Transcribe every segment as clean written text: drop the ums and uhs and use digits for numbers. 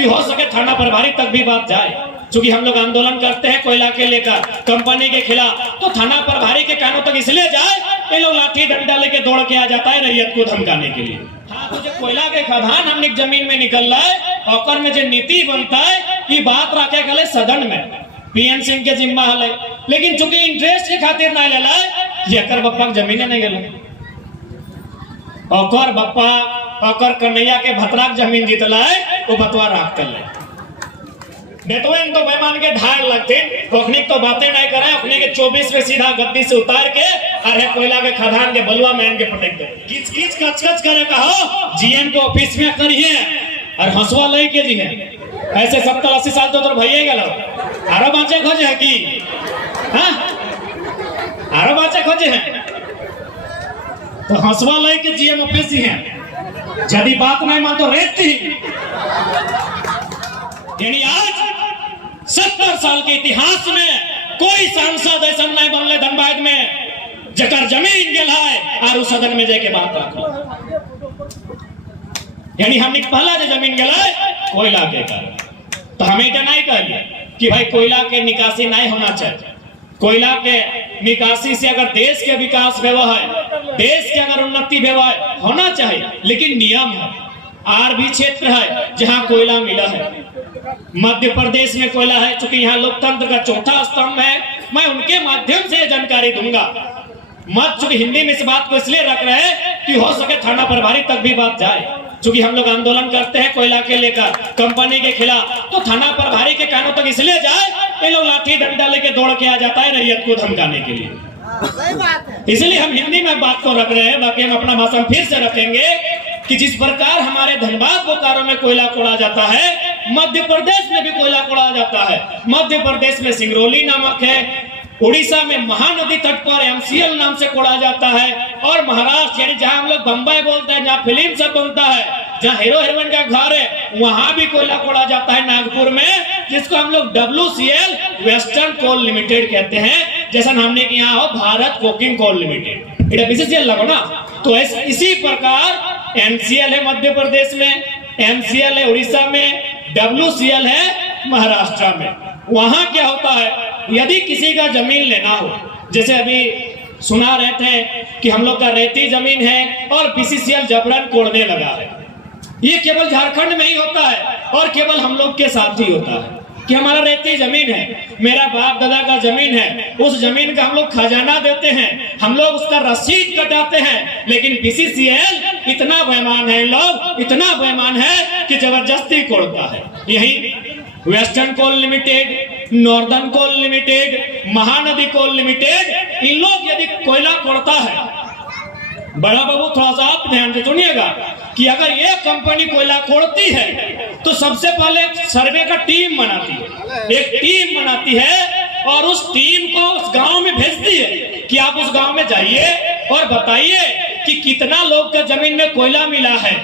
कि हो सके थाना प्रभारी तक भी बात जाए। क्योंकि हम लोग आंदोलन करते हैं कोयला के लेकर, कंपनी के खिलाफ, तो थाना प्रभारी के कानों तक इसलिए जाए, ये लोग लाठी डंडा लेके दौड़ के आ जाता है रैयत को धमकाने के लिए। हाँ, तो जो कोयला के खदान हमने जमीन में निकल रहा है और में जो नीति बनता है कि बात रखे गले सदन में पीएन सिंह के जिम्मा हले, लेकिन चूंकि इंटरेस्ट के खातिर ना लेला ये बप्पा के जमीने नहीं गए, और बप्पा और कन्हैया के भतराक जमीन जीतला है वो बतवा राख कर ले। नेटवेन तो बेमान के धार लगते, ओखनी तो बातें नहीं करे, ओखनी के 24 में सीधा गद्दी से उतार के अरे कोयला के खदान के बलुआ में इनके पटक दे, किच किच कच करे कहो जीएम के ऑफिस में करिए और हंसवा लई के जी है। ऐसे 70-80 साल तो भैया गया आरो बाँचे खोजे है कि हाँ आरो बाँचे खोजे है तो हंसवा लई के जीएम ऑफिस ही है। यदि बात नहीं मान तो रेत थी। यानी आज 70 साल के इतिहास में कोई सांसद ऐसा नहीं बनले धनबाद में जकर जमीन गेल है और उस सदन में जाके बात रख। यानी हमने पहला जो जमीन गेल है कोयला के कारण, तो हमें इतना नहीं कहिए कि भाई कोयला के निकासी नहीं होना चाहिए। कोयला के निकासी से अगर देश के विकास हुआ है, देश के अगर उन्नति हुआ है होना चाहिए, लेकिन नियम है। आर भी क्षेत्र है जहां कोयला मिला है, मध्य प्रदेश में कोयला है, चूंकि यहाँ लोकतंत्र का चौथा स्तंभ है, मैं उनके माध्यम से जानकारी दूंगा। मत चूंकि हिंदी में इस बात को इसलिए रख रहे हैं कि हो सके थाना प्रभारी तक भी बात जाए। चूंकि हम लोग आंदोलन करते हैं कोयला के लेकर, कंपनी के खिलाफ, तो थाना प्रभारी के कानों तक इसलिए जाए, ये लोग लाठी डंडा लेके दौड़ के आ जाता है रैयत को धमकाने के लिए। इसलिए हम हिंदी में बात को रख रहे हैं, बाकी हम अपना भाषण फिर से रखेंगे कि जिस प्रकार हमारे धनबाद बोकारो में कोयला कोड़ा जाता है, मध्य प्रदेश में भी कोयला कोड़ा जाता है। मध्य प्रदेश में सिंगरौली नामक है, उड़ीसा में महानदी तट पर एमसीएल नाम से कोड़ा जाता है, और महाराष्ट्र यानी जहां हम लोग बम्बई बोलते हैं, जहां फिल्म सब बनता है, जहां हीरो हीरोइन का घर है, वहां भी कोयला कोड़ा जाता है नागपुर में, जिसको हम लोग WCL वेस्टर्न कोल लिमिटेड कहते हैं। जैसा हमने कि यहाँ हो भारत कोकिंग कोल लिमिटेड, इधर BCCL लगो ना। तो इसी प्रकार NCL है मध्य प्रदेश में, MCL है उड़ीसा में, WCL है महाराष्ट्र में। वहां क्या होता है, यदि किसी का जमीन लेना हो, जैसे अभी सुना रहे थे कि हम लोग का रेती जमीन है और BCCL जबरन कोड़ने लगा है, ये केवल झारखंड में ही होता है और केवल हम लोग के साथ ही होता है कि हमारा रेती जमीन है, मेरा बाप दादा का जमीन है, उस जमीन का हम लोग खजाना देते हैं, हम लोग उसका रसीद कटाते हैं, लेकिन BCCL इतना बेईमान है, लोग इतना बेईमान है कि जबरदस्ती कोड़ता है। यही वेस्टर्न कोल लिमिटेड, नॉर्दर्न कोल लिमिटेड, महानदी कोल लिमिटेड, इन लोग यदि कोयला कोड़ता है, बड़ा बाबू थोड़ा सा आप ध्यान से सुनिएगा कि अगर ये कंपनी कोयला कोड़ती है तो सबसे पहले सर्वे का टीम बनाती है, एक टीम बनाती है और उस टीम को उस गांव में भेजती है कि आप उस गांव में जाइए और बताइए कि कितना लोग का जमीन में कोयला मिला है।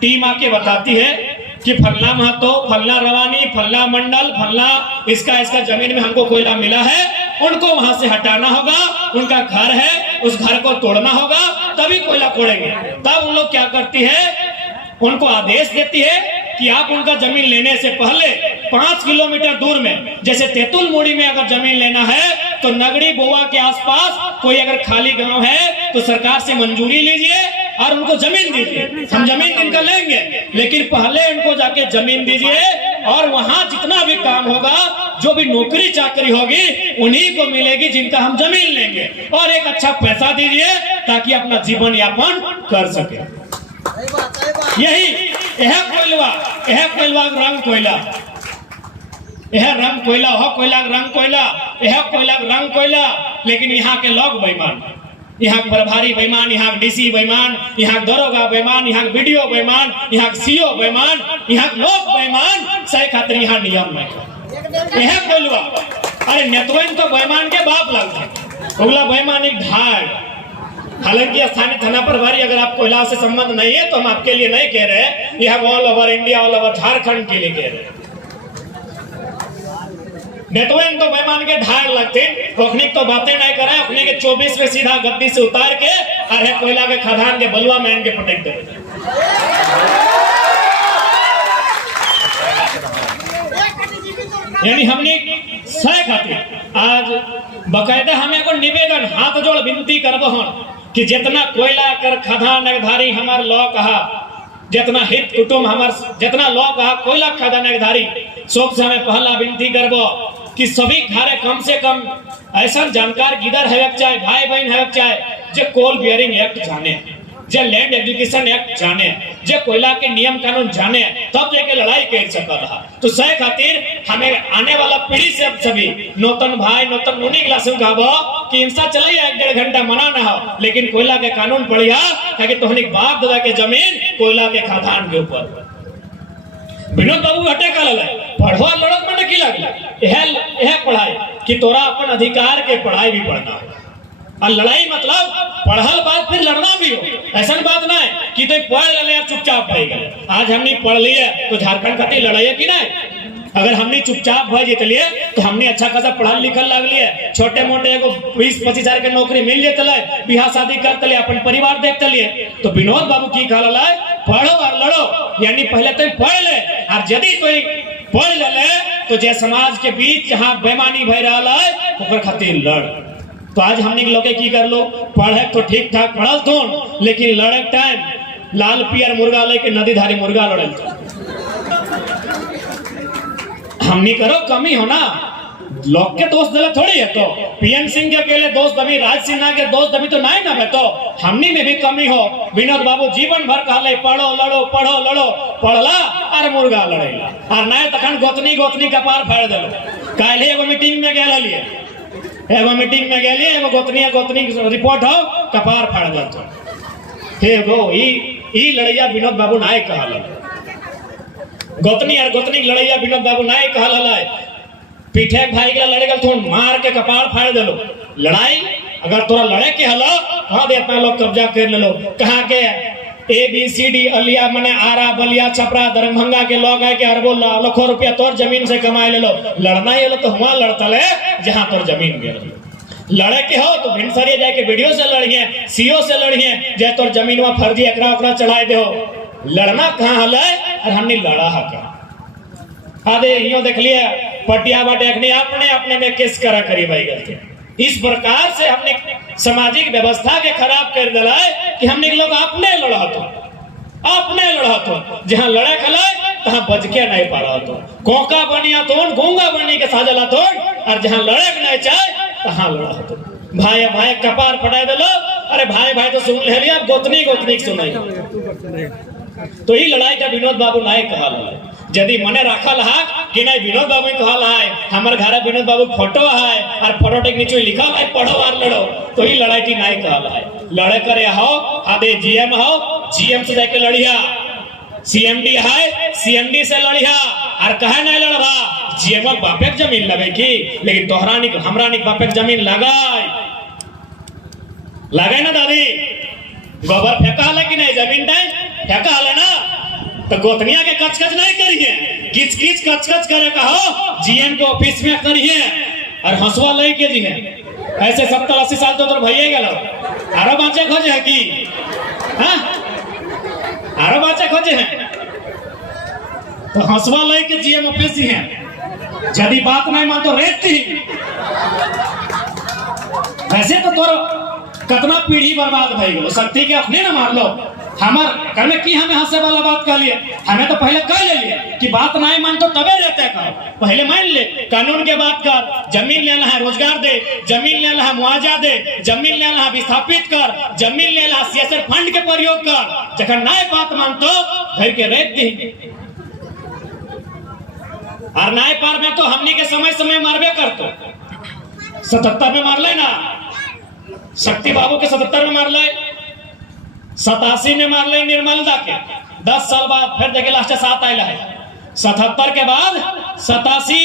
टीम आके बताती है कि फल्ला महतो, फल्ला रवानी, फल्ला मंडल, फल्ला इसका जमीन में हमको कोयला मिला है, उनको वहां से हटाना होगा, उनका घर है उस घर को तोड़ना होगा, तभी कोयला कोड़ेंगे। तब उन लोग क्या करती है, उनको आदेश देती है कि आप उनका जमीन लेने से पहले 5 किलोमीटर दूर में, जैसे तेतुल मोड़ी में अगर जमीन लेना है तो नगड़ी बोआ के आसपास कोई अगर खाली गांव है तो सरकार से मंजूरी लीजिए और उनको जमीन दीजिए, हम जमीन इनका लेंगे, लेकिन पहले उनको जाके जमीन दीजिए और वहां जितना भी काम होगा, जो भी नौकरी चाकरी होगी, उन्हीं को मिलेगी जिनका हम जमीन लेंगे, और एक अच्छा पैसा दीजिए ताकि अपना जीवन यापन कर सके। यह कोयला रंग कोयला, यह रंग कोयला हो, कोयला रंग कोयला, यह कोयला रंग कोयला। लेकिन यहाँ के लोग बेईमान, यहाँ प्रभारी बेईमान, यहाँ DC बेईमान, यहाँ दरोगा बेईमान, यहाँ BDO बेईमान, यहाँ CO बेईमान, यहाँ लोग बेईमान, सही खातिर यहाँ नियम में यह कोयला। अरे नेतवन तो बेईमान के बाप लगता, उगला बेईमान एक ढाल। हालांकि स्थानीय थाना प्रभारी अगर आप कोयला से संबंध नहीं है तो हम आपके लिए नहीं कह रहे, यह all over India, all over Jharkhand के लिए कह रहे। नेटवन तो बेईमान के ढाल लगते, ओखनी तो बातें नहीं करे, ओखनी के 24 में सीधा गद्दी से उतार के अरे कोयला के खदान के बलुआ में इनके पटक दे। यानी हमने सह खातिर आज बकायदा हमें एगो निवेदन हाथ जोड़ विनती करब हन कि जितना कोयला कर खदान धारी हमार लौ कहा, जितना हित कुटुंब हमार जितना लौ कहा कोयला खदान धारी सब से हमें पहला विनती करबो कि सभी घरे कम से कम ऐसा जानकार गिदर है चाहे भाई बहन है चाहे जो कोल बियरिंग एक्ट जाने, जो लैंड एजुकेशन एक्ट जाने, जो कोयला के नियम कानून जाने, तब जाके लड़ाई कर सकता है। तो सह खातिर हमें आने वाला पीढ़ी से सभी नौतन भाई नौतन मुनि क्लास में कहबो कि इंसा चले 1-1.5 घंटा मना ना हो, लेकिन कोयला के कानून पढ़िया ताकि तोहनी बाप दादा के जमीन कोयला के खदान के ऊपर। विनोद बाबू हटे कहल पढ़वा लड़क में की लगल यह पढ़ाई कि तोरा अपन अधिकार के पढ़ाई भी पढ़ना है और लड़ाई मतलब पढ़ल बात फिर लड़ना भी हो। ऐसा बात ना है कि तो पढ़ ले चुपचाप भाई गए। आज हमने पढ़ लिए तो झारखंड खातिर लड़ाई की नहीं, अगर हमने चुपचाप भाई जीत लिए तो हमने अच्छा खासा पढ़ल लिखल लग लिए, छोटे मोटे 20-25 हजार के नौकरी मिल जाते, बिहार शादी करते लिए अपन परिवार देखते लिए। तो विनोद बाबू की कहल पढ़ो और लड़ो, यानी पहले तो पढ़ ले और यदि तो पढ़ ले तो जे समाज के बीच जहाँ बेमानी भय रहा है ओकर खातिर लड़। तो आज हमने लोग की कर लो पढ़े तो ठीक ठाक पढ़ल तो, लेकिन लड़क टाइम लाल पियर मुर्गा लेके नदी धारी मुर्गा लड़ल तो हमने करो कमी हो ना, लोग के दोस्त दिला थोड़ी है। तो पीएन सिंह के अकेले दोस्त अभी राज सिन्हा के दोस्त अभी तो नहीं ना है, तो हमनी में भी कमी हो। विनोद बाबू जीवन भर कहले पढ़ो लड़ो पढ़ो लड़ो, पढ़ला और मुर्गा लड़ेला और नहीं तखन गोतनी गोतनी कपार फाड़ देलो। काल्हि एगो मीटिंग में गेल लिए एगो गोतनी रिपोर्ट हो कपार फाड़ देतो। एगो ई लड़ैया विनोद बाबू नाय कहल गोतनी लड़ैया विनोद बाबू नाय कहल पीठे भाई के लड़े गल तो मार के कपार फाड़ देलो। लड़ाई अगर तोरा लड़े के हलो हाँ दे अपना लोग कब्जा कर ले लो। कहाँ के ABCD अलिया मने आरा बलिया छपरा दरभंगा के लोग है के अरबों लाखों रुपया तोर जमीन से कमाए ले लो। लड़ना ही तो हुआ लड़ता ले जहाँ तोर जमीन मिल लड़े के हो तो भिनसरिया जाके वीडियो से लड़िए, सीओ से लड़िए, जय तोर जमीन में फर्जी एकरा चढ़ाए दे हो। लड़ना कहाँ हल और हमने लड़ा है कहाँ आधे यो देख लिया पटिया बाटे अपने में केस करा करी भाई गलती। इस प्रकार से हमने सामाजिक व्यवस्था के खराब कर दिला है कि हमने लोग अपने लड़त हो जहाँ लड़े खलाए तहाँ बच के नहीं पा रहा तो कोका बनिया तो गूंगा बनी के साजला तो और जहाँ लड़े नहीं चाहे तहाँ लड़ा तो भाई भाई कपार फटाए दिलो। अरे भाई तो सुन ले लिया गोतनी सुनाई। तो ये लड़ाई का विनोद बाबू नाय कहल यदि मने रखल है कि नहीं विनोद बाबू कहल है हमारे घर विनोद बाबू फोटो है और फोटो के नीचे लिखल है पढ़ो और लड़ो, तो ये लड़ाई की नाय कहल है। लड़े करे हो आधे GM हो GM से जाके लड़िया, CMD है CMD से लड़िया और कहे नहीं लड़वा GM बापे जमीन लगे की, लेकिन तोहरा हमरा बापे जमीन लगाए ना दादी गोबर फेंका है कि नहीं जमीन नहीं फेंका है ना, तो गोतनिया के कच नहीं करिए, किच कच करे कहो GM के ऑफिस में करिए और हंसुआ ले के जी है। ऐसे 70-80 साल तो भैया गलो आरो बाँचे खोजे है कि आरो बाँचे खोजे है तो हंसुआ ले के GM ऑफिस ही है। यदि बात नहीं मान तो रेत थी। वैसे तो तोर कितना पीढ़ी बर्बाद भई गलो, शक्ति के अपने ना मार लो। हमार घर में की हमें हंसे वाला बात कह लिए, हमें तो पहले कह ले लिए कि बात नहीं मान तो तबे रहते कहो, पहले मान ले कानून के बात कर, जमीन लेना है रोजगार दे, जमीन लेना है मुआवजा दे, जमीन लेना है विस्थापित कर, जमीन लेना है CSR फंड के प्रयोग कर। जखन नहीं बात मानतो घर के रेत दी और नाय पार में तो हमनी के समय मारबे करतो। 77 में मार ले ना, शक्ति बाबू के 77 में मार ले, 87 में मार ले निर्मलदा के, 10 साल बाद फिर देखे लास्ट 7 आयल है, 77 के बाद 87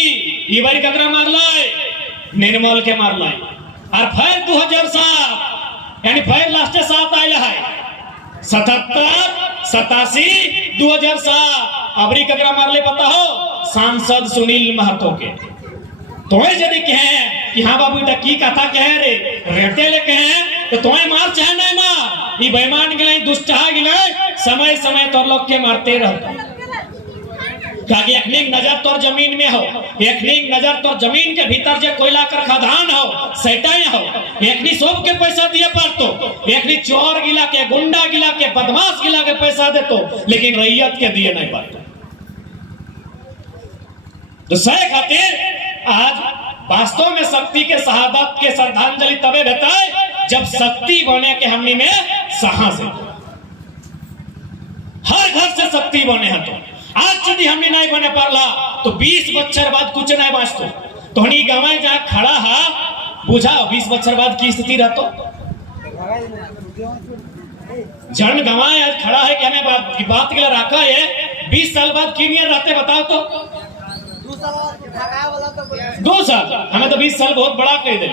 इवरी ककरा मार ले निर्मल के मार ले और फिर 2007 यानी फिर लास्ट 7 आयल है, 77 87 2007 अबरी ककरा मार ले पता हो सांसद सुनील महतो के। तुम्हें यदि कहे कि हाँ बाबू इटा की कथा कहे रे रेटे ले कहे तो तुम्हें मार चाहे नहीं मार, ये बेईमान गिले दुष्ट गिले समय तो लोग के मारते रहते। कि एक नजर तोर जमीन में हो, एक नजर तोर जमीन के भीतर जे कोयला कर खदान हो, सैटाई हो, एक सब के पैसा दिए पारतो, एक चोर गिला के, गुंडा गिला के, बदमाश गिला के पैसा देतो, लेकिन रैयत के दिए नहीं पारतो। तो सही खातिर आज वास्तव में शक्ति के शहादत के श्रद्धांजलि तबे देता है जब शक्ति बने के हमनी में साहस है। हर घर से शक्ति बने हैं। तो आज यदि हमने नहीं बने पारला तो 20 बच्चर बाद कुछ नहीं बाँचतो। तो हनी गवाए जहाँ खड़ा है बुझा 20 बच्चर बाद की स्थिति रहतो। जन गवाए आज खड़ा है कि हमें बात के लिए रखा है 20 साल बाद की नहीं रहते बताओ तो 2 साल हमें तो 20 साल बहुत बड़ा कह दे।